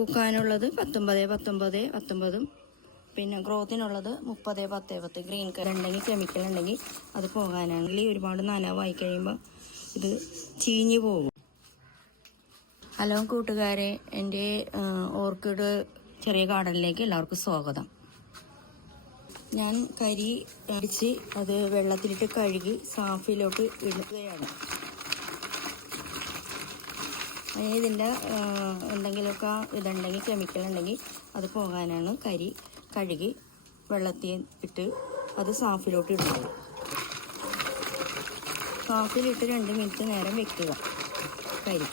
പൂക്കാനുള്ളത് പത്തൊമ്പത് പത്തൊമ്പത് പത്തൊമ്പതും. പിന്നെ ഗ്രോത്തിനുള്ളത് മുപ്പത് പത്ത് പത്ത്. ഗ്രീൻ കളർ ഉണ്ടെങ്കിൽ കെമിക്കൽ ഉണ്ടെങ്കിൽ അത് പോകാനാണെങ്കിൽ ഒരുപാട് നനവായി കഴിയുമ്പോൾ ഇത് ചീഞ്ഞു പോകും. ഹലോ കൂട്ടുകാരെ എന്റെ ഓർക്കിഡ് ചെറിയ ഗാർഡനിലേക്ക് എല്ലാവർക്കും സ്വാഗതം. ഞാൻ കരി അടിച്ച് അത് വെള്ളത്തിലിട്ട് കഴുകി സാഫിലോട്ട് ഇടുകയാണ്. ഇതിന്റെ എന്തെങ്കിലുമൊക്കെ ഇതുണ്ടെങ്കിൽ കെമിക്കൽ ഉണ്ടെങ്കിൽ അത് പോകാനാണ് കരി കഴുകി വെള്ളത്തിൽ ഇട്ട് അത് സാഫിലോട്ട് ഇടുന്നത് സാഫിലിട്ട് രണ്ട് മിനിറ്റ് നേരം വെക്കുക കരി.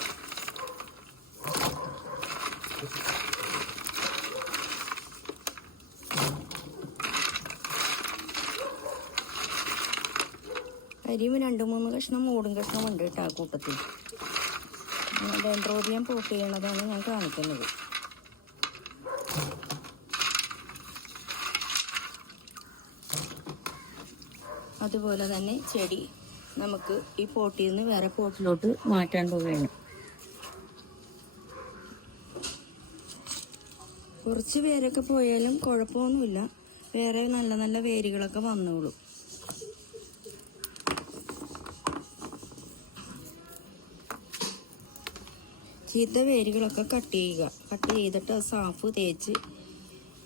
കരിയും രണ്ട് മൂന്ന് കഷ്ണം മൂടും കഷ്ണം ഉണ്ട് കേട്ടോ ആ കൂട്ടത്തിൽ. ഡെൻഡ്രോബിയം പൂട്ട് ചെയ്യണതാണ് ഞാൻ കാണിക്കുന്നത്. അതുപോലെ തന്നെ ചെടി നമുക്ക് ഈ പോട്ടിൽ നിന്ന് വേറെ പോട്ടിലോട്ട് മാറ്റാൻ പോവുകയാണ്. കുറച്ച് പേരൊക്കെ പോയാലും കുഴപ്പമൊന്നുമില്ല. വേറെ നല്ല നല്ല വേരുകളൊക്കെ വന്നോളും. ചീത്ത വേരുകളൊക്കെ കട്ട് ചെയ്യുക. കട്ട് ചെയ്തിട്ട് സാഫ് തേച്ച്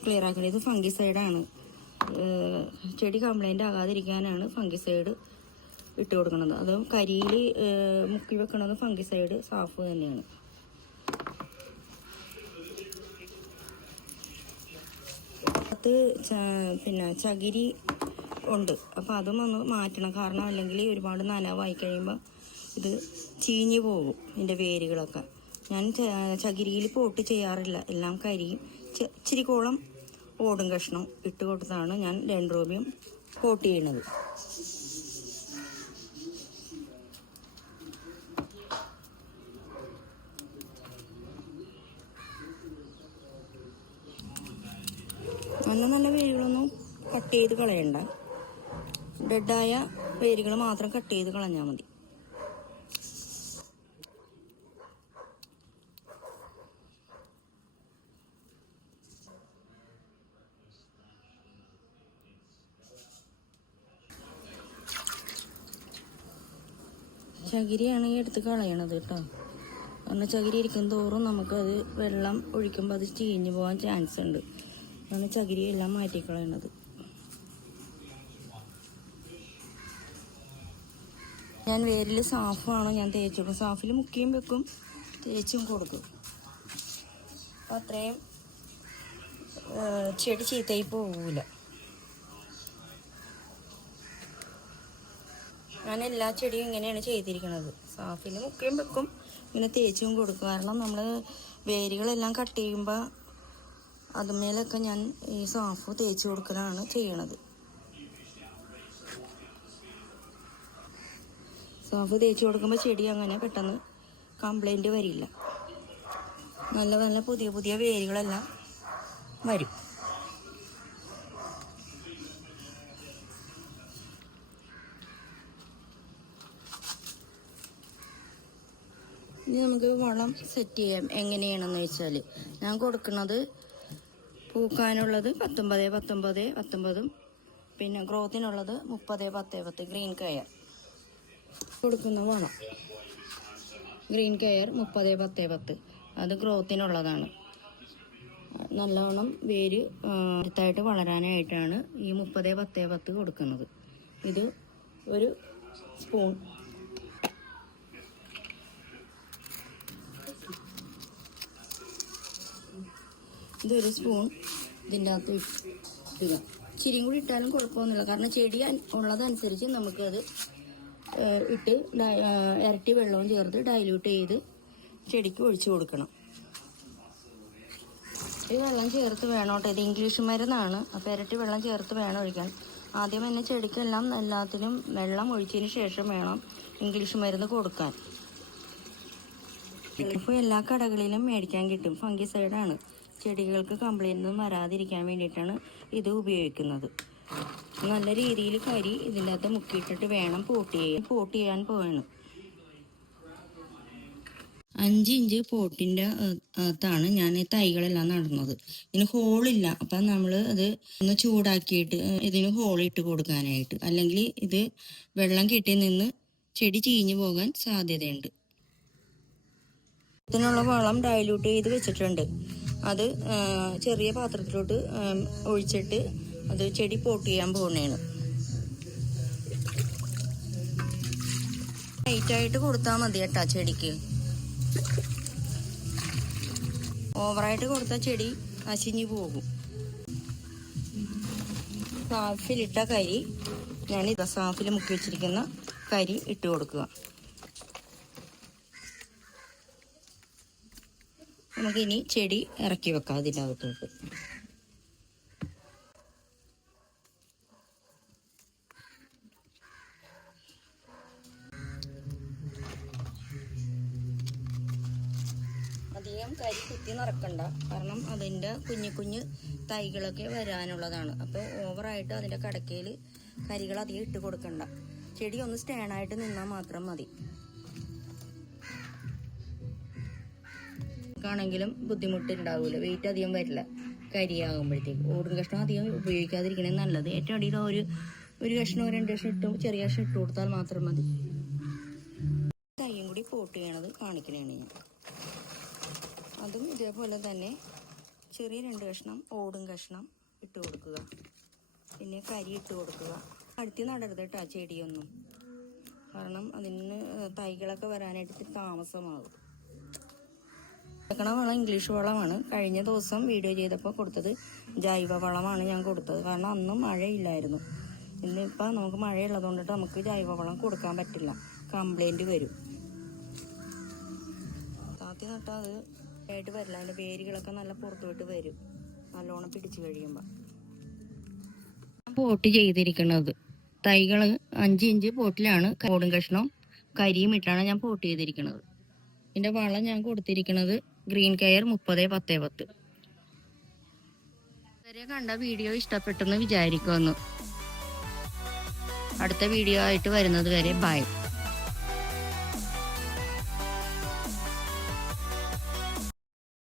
ക്ലിയർ ആക്കണം. ഇത് ഫംഗിസൈഡാണ് ചെടി കംപ്ലൈന്റ് ആകാതിരിക്കാനാണ് ഫംഗിസൈഡ് ഇട്ട് കൊടുക്കുന്നത്. അത് കരിയിൽ മുക്കി വെക്കുന്നത് ഫംഗിസൈഡ് സാഫ് തന്നെയാണ്. അത് പിന്നെ ചകിരി ഉണ്ട്. അപ്പോൾ അതും ഒന്ന് മാറ്റണം. കാരണം അല്ലെങ്കിൽ ഒരുപാട് നനവായി കഴിയുമ്പോൾ ഇത് ചീഞ്ഞു പോകും ഇതിന്റെ വേരുകളൊക്കെ. ഞാൻ ചകിരിയിൽ പോട്ട് ചെയ്യാറില്ല. എല്ലാം കരിയും. ചെ- ഇച്ചിരി കോളം ഓടും കഷ്ണം ഇട്ട് കൊടുത്താണ് ഞാൻ ഡെൻഡ്രോബിയം പോട്ട് ചെയ്യണത് നല്ല നല്ല വേരുകളൊന്നും കട്ട് ചെയ്ത് കളയണ്ട. ഡെഡായ വേരുകൾ മാത്രം കട്ട് ചെയ്ത് കളഞ്ഞാൽ മതി. ചകിരിയാണ് ഈ എടുത്ത് കളയണത് കേട്ടോ. കാരണം ചകിരി ഇരിക്കും തോറും നമുക്കത് വെള്ളം ഒഴിക്കുമ്പോൾ അത് ചീഞ്ഞു പോകാൻ ചാൻസ് ഉണ്ട്. അതാണ് ചകിരി എല്ലാം മാറ്റിക്കളയണത്. ഞാൻ വേരിൽ സാഫാണ് ഞാൻ തേച്ച്. കൊടുക്കും സാഫിൽ മുക്കിയും വെക്കും തേച്ചും കൊടുക്കും. അപ്പം അത്രയും ചെടി ചീത്തയായി പോകൂല ഞാൻ എല്ലാ ചെടിയും ഇങ്ങനെയാണ് ചെയ്തിരിക്കുന്നത്. സാഫിൽ മുക്കിയും വെക്കും ഇങ്ങനെ തേച്ചും കൊടുക്കും. കാരണം നമ്മൾ വേരുകളെല്ലാം കട്ട് ചെയ്യുമ്പോൾ അതുമേലൊക്കെ ഞാൻ ഈ സാഫ് തേച്ച് കൊടുക്കലാണ് ചെയ്യണത്. സാഫ് തേച്ച് കൊടുക്കുമ്പോൾ ചെടി അങ്ങനെ പെട്ടെന്ന് കംപ്ലൈന്റ് വരില്ല. നല്ല നല്ല പുതിയ പുതിയ വേരുകളെല്ലാം വരും. ഇനി നമുക്ക് വളം സെറ്റ് ചെയ്യാം. എങ്ങനെയാണെന്ന് വെച്ചാൽ ഞാൻ കൊടുക്കുന്നത് പൂക്കാനുള്ളത് പത്തൊമ്പത് പത്തൊമ്പത് പത്തൊമ്പതും പിന്നെ ഗ്രോത്തിനുള്ളത് മുപ്പത് പത്ത് പത്ത് ഗ്രീൻ കെയർ. കൊടുക്കുന്ന വളം. ഗ്രീൻ കെയർ മുപ്പത് പത്ത് പത്ത്. അത് ഗ്രോത്തിനുള്ളതാണ്. നല്ലവണ്ണം വേര് അടുത്തായിട്ട് വളരാനായിട്ടാണ് ഈ മുപ്പത് പത്ത് പത്ത് കൊടുക്കുന്നത്. ഇത് ഒരു സ്പൂൺ ഇതൊരു സ്പൂൺ ഇതിന്റെ അകത്ത് ഇടുക. ചിരിയും കൂടി ഇട്ടാലും കുഴപ്പമൊന്നുമില്ല. കാരണം ചെടി ഉള്ളതനുസരിച്ച് നമുക്കത് ഇട്ട് ഇരട്ടി വെള്ളവും ചേർത്ത് ഡൈല്യൂട്ട് ചെയ്ത് ചെടിക്ക് ഒഴിച്ചു കൊടുക്കണം. ഈ വെള്ളം ചേർത്ത് വേണം കേട്ടോ. ഇത് ഇംഗ്ലീഷ് മരുന്നാണ്. അപ്പോൾ ഇരട്ടി വെള്ളം ചേർത്ത് വേണം ഒഴിക്കാൻ. ആദ്യം തന്നെ ചെടിക്കെല്ലാം എല്ലാത്തിനും വെള്ളം ഒഴിച്ചതിന് ശേഷം വേണം ഇംഗ്ലീഷ് മരുന്ന് കൊടുക്കാൻ. ഇപ്പോൾ എല്ലാ കടകളിലും മേടിക്കാൻ കിട്ടും. ഫംഗിസൈഡാണ്. ചെടികൾക്ക് കംപ്ലൈന്റ് ഒന്നും വരാതിരിക്കാൻ വേണ്ടിയിട്ടാണ് ഇത് ഉപയോഗിക്കുന്നത്. നല്ല രീതിയിൽ കരി ഇതിന്റെ അകത്ത് മുക്കിയിട്ടിട്ട് വേണം പോട്ട് ചെയ്യാൻ. പോട്ട് ചെയ്യാൻ പോകണം അഞ്ച് ഇഞ്ച് പോട്ടിന്റെ അകത്താണ് ഞാൻ ഈ തൈകളെല്ലാം നടുന്നത്. ഇതിന് ഹോളില്ല അപ്പം നമ്മൾ അത് ഒന്ന് ചൂടാക്കിയിട്ട് ഇതിന് ഹോളിട്ട് കൊടുക്കാനായിട്ട്. അല്ലെങ്കിൽ ഇത് വെള്ളം കെട്ടി നിന്ന് ചെടി ചീഞ്ഞു പോകാൻ സാധ്യതയുണ്ട്. ഇതിനുള്ള വളം ഡയലൂട്ട് ചെയ്ത് വെച്ചിട്ടുണ്ട്. അത് ചെറിയ പാത്രത്തിലോട്ട് ഒഴിച്ചിട്ട് അത് ചെടി പോട്ട് ചെയ്യാൻ പോകുന്നതാണ് ലൈറ്റായിട്ട് കൊടുത്താൽ മതി കേട്ടാ ചെടിക്ക്. ഓവറായിട്ട് കൊടുത്താൽ ചെടി നശിഞ്ഞു പോകും. സാഫിലിട്ട കരി ഞാൻ സാഫിൽ മുക്കി വെച്ചിരിക്കുന്ന കരി ഇട്ട് കൊടുക്കുക. നമുക്കിനി ചെടി ഇറക്കി വെക്കാം അതിന്റെ അധികം കരി കുത്തി നിറക്കണ്ട. കാരണം അതിന്റെ കുഞ്ഞു കുഞ്ഞു തൈകളൊക്കെ വരാനുള്ളതാണ്. അപ്പോൾ ഓവറായിട്ട് അതിന്റെ കടക്കയിൽ കരികൾ അധികം ഇട്ട് കൊടുക്കണ്ട. ചെടി ഒന്ന് സ്റ്റേണായിട്ട് നിന്നാൽ മാത്രം മതി. ആണെങ്കിലും ബുദ്ധിമുട്ടുണ്ടാവില്ല വെയിറ്റ് അധികം വരില്ല. കരിയാകുമ്പോഴത്തേക്ക്. ഓടും കഷ്ണം അധികം ഉപയോഗിക്കാതിരിക്കണേ നല്ലത്. ഏറ്റവും അടിയിൽ ഒരു ഒരു കഷ്ണമോ രണ്ട് കഷ്ണം ഇട്ടും ചെറിയ കഷ്ണം ഇട്ട് കൊടുത്താൽ മാത്രം മതി. തയ്യും കൂടി പോട്ട് ചെയ്യണത് കാണിക്കണേണ് ഞാൻ. അതും ഇതേപോലെ തന്നെ ചെറിയ രണ്ട് കഷ്ണം ഓടും കഷ്ണം ഇട്ട് കൊടുക്കുക. പിന്നെ കരി ഇട്ട് കൊടുക്കുക. അടുത്ത് നടരുത് കേട്ടോ ചെടിയൊന്നും. കാരണം അതിന് തൈകളൊക്കെ വരാനായിട്ട് താമസമാകും. വെക്കണ വളം ഇംഗ്ലീഷ് വളമാണ് കഴിഞ്ഞ ദിവസം വീഡിയോ ചെയ്തപ്പോൾ കൊടുത്തത് ജൈവ വളമാണ് ഞാൻ കൊടുത്തത്. കാരണം അന്ന് മഴയില്ലായിരുന്നു. ഇന്നിപ്പോൾ നമുക്ക് മഴയുള്ളത് കൊണ്ടിട്ട് നമുക്ക് ജൈവ വളം കൊടുക്കാൻ പറ്റില്ല. കംപ്ലൈന്റ് വരും. താത്തി നട്ടാൽ അത് ആയിട്ട് വരില്ല. അതിന്റെ വേരുകളൊക്കെ നല്ല പുറത്തോട്ട് വരും. നല്ലോണം പിടിച്ചു കഴിയുമ്പോൾ പോട്ട് ചെയ്തിരിക്കുന്നത് തൈകൾ അഞ്ച് ഇഞ്ച് പോട്ടിലാണ്. കോടും കഷ്ണം കരിയും ഇട്ടാണ് ഞാൻ പോട്ട് ചെയ്തിരിക്കുന്നത് ഇതിന്റെ വളം ഞാൻ കൊടുത്തിരിക്കുന്നത് ഗ്രീൻ കെയർ മുപ്പത് പത്ത് പത്ത്. ഇതുവരെ കണ്ട വീഡിയോ ഇഷ്ടപ്പെട്ടെന്ന് വിചാരിക്കുന്നു. അടുത്ത വീഡിയോ ആയിട്ട് വരുന്നത് വരെ ബൈ.